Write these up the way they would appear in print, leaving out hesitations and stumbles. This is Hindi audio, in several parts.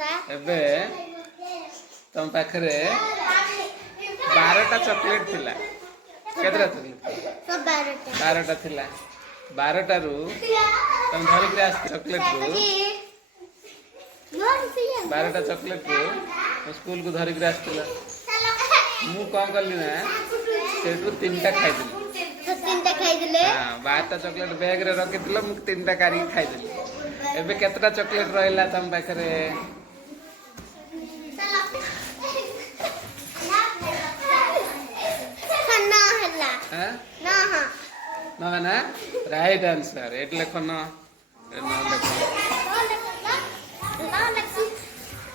एबे तुम पाखरे 12टा चॉकलेट थिला केतरा थिला 12टा थिला 12टा रु तुम धरि के आस चॉकलेट रु 12टा चॉकलेट रु स्कूल को धरि के आसतिला मु कौन करली ना सेटू 3टा खाइ दिली 12टा चॉकलेट बैग रे रखि दिला मु 3टा कारी खाइ दिली एबे केतरा चॉकलेट रहला तुम पाखरे ना राइट आंसर एट लेखन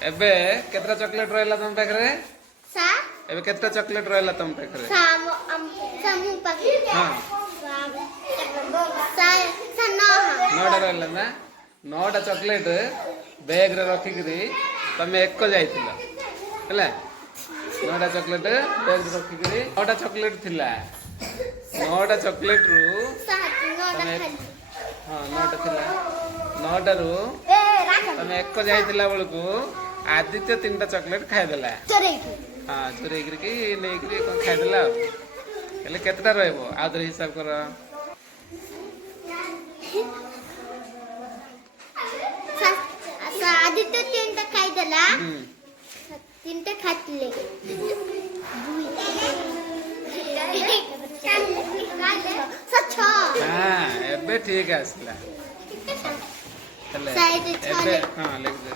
एबे केतरा चॉकलेट रहला तुम पाखरे एबे केतरा चॉकलेट रहला तुम पाखरे हां 9टा रहला ना 9टा चॉकलेट बैग रे रखि करी तमे एक को जाइतिला हला 9टा चॉकलेट बैग रे रखि करी 9टा चॉकलेट थिला 9टा चॉकलेट रु हाँ 9टा थिला 9टा रु तमे एक को जाइतिला बेलकु आदित्य 3टा चॉकलेट खाइ देला हाँ चोरी की नहीं करी कोन खाइ देला हेले केतटा रहबो आदर हिसाब कर आदित्य 3टा खाइ देला 3टा खातिले हाँ एबे ठीक आसला एबे हाँ लिख दे